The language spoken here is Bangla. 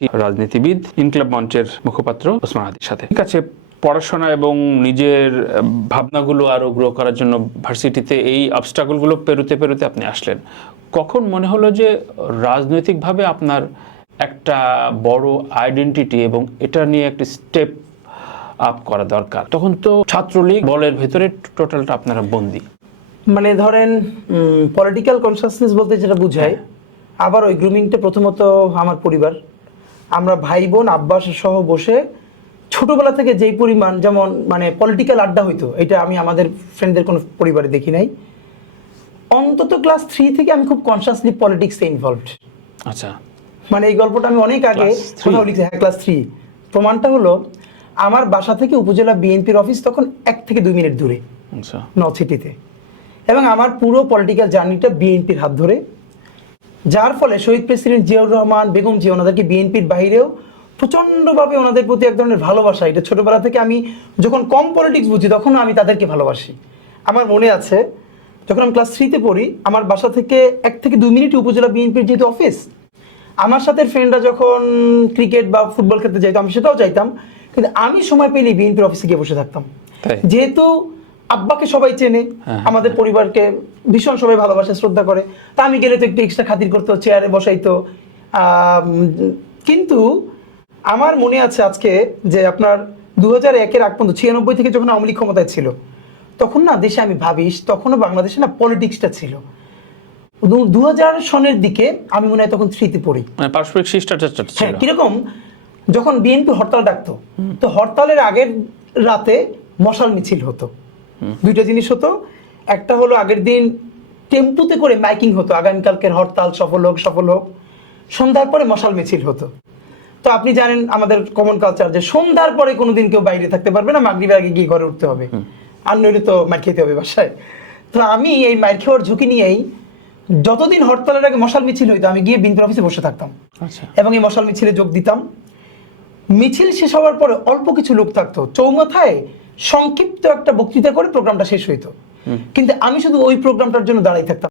রাজনীতিবিদ, ইনকিলাব মঞ্চের মুখপাত্র ওসমান আদির সাথে। ঠিক আছে, পড়াশোনা এবং নিজের ভাবনাগুলো আরো গ্রো করার জন্য ভার্সিটিতে এই অবস্টাকলগুলো পেরোতে পেরোতে আপনি আসলেন। কখন মনে হলো যে রাজনৈতিকভাবে আপনার একটা বড় আইডেন্টিটি এবং এটা নিয়ে একটা স্টেপ আপ করা দরকার? তখন তো ছাত্রলীগ বলের ভেতরে টোটালটা আপনারা বন্দী। মানে ধরেন পলিটিক্যাল কনসাসনেস বলতে যেটা বুঝায়, আবার ওই গ্রুমিংটা প্রথমত আমার পরিবার, আমরা ভাই বোন আব্বাস সহ বসে ছোটবেলা থেকে যেই পরিমাণ যেমন মানে পলিটিক্যাল আড্ডা হইতো, এটা আমি আমাদের ফ্রেন্ডদের কোনো পরিবারে দেখি নাই। অন্তত ক্লাস 3 থেকে আমি খুব কনসাসলি পলিটিক্সে ইনভলভড। আচ্ছা, মানে এই গল্পটা আমি অনেক আগে কোথাও লিখছি। হ্যাঁ, ক্লাস 3। প্রমাণটা হলো আমার বাসা থেকে উপজেলা বিএনপির অফিস তখন 1 থেকে 2 মিনিট দূরে, আচ্ছা, নর্থ সিটিতে। এবং আমার পুরো পলিটিক্যাল জার্নিটা বিএনপির হাত ধরে, যার ফলে শহীদ প্রেসিডেন্ট জিয়াউর রহমান, বেগম জিয়া ওনাদেরকে বিএনপির বাইরেও প্রচণ্ডভাবে ওনাদের প্রতি এক ধরনের ভালোবাসা। এটা ছোটবেলা থেকে আমি যখন কম পলিটিক্স বুঝি তখনও আমি তাদেরকে ভালোবাসি। আমার মনে আছে যখন আমি ক্লাস 3-তে পড়ি, আমার বাসা থেকে 1 থেকে 2 মিনিট উপজেলা বিএনপির যেহেতু অফিস, আমার সাথে ফ্রেন্ডরা যখন ক্রিকেট বা ফুটবল খেলতে যাইতো আমি সেটাও চাইতাম, কিন্তু আমি সময় পেলেই বিএনপির অফিসে গিয়ে বসে থাকতাম। যেহেতু আব্বাকে সবাই চেনে, আমাদের পরিবারকে ভীষণ সবাই ভালোবাসে, শ্রদ্ধা করে, তা আমি গেলে তো একটু এক্সট্রা খাতির করতো, চেয়ারে বসাইতো। কিন্তু আমার মনে আছে আজকে যে আপনার 2001-এর আগ পর্যন্ত 96 থেকে যখন আওয়ামী লীগ ক্ষমতায় ছিল, তখন না দেশে আমি ভাবিস তখনও বাংলাদেশে না পলিটিক্সটা ছিল। 2000 সনের দিকে আমি মনে হয় তখন 3-তে পড়ি। মানে পারস্পরিক শিষ্টাচারটা ছিল। হ্যাঁ, কিরকম যখন বিএনপি হরতাল ডাকতো, তো হরতালের আগের রাতে মশাল মিছিল হতো। দুইটা জিনিস হতো, একটা হলো আগের দিন টেম্পুতে করে মাইকিং হতো, আগামীকালকের হরতাল সফল হোক সফল হোক। সন্ধ্যার পরে মশাল মিছিল হতো। তো আপনি জানেন আমাদের কমন কালচার যে সন্ধ্যার পরে কোনোদিন কেউ বাইরে থাকতে পারবে না, মাগরিবের আগে গিয়ে ঘরে উঠতে হবে, আর নইলে তো মার খেতে হবে বাসায়। তো আমি এই মার খাওয়ার ঝুঁকি নিয়েই যতদিন হরতালের আগে মশাল মিছিল হইতো আমি গিয়ে বিএনপির অফিসে বসে থাকতাম এবং এই মশাল মিছিলে যোগ দিতাম। মিছিল শেষ হওয়ার পরে অল্প কিছু লোক থাকতো, চৌমাথায় সংক্ষিপ্ত একটা বক্তৃতা করে প্রোগ্রামটা শেষ হইতো, কিন্তু আমি শুধু ওই প্রোগ্রামটার জন্য দাঁড়াই থাকতাম।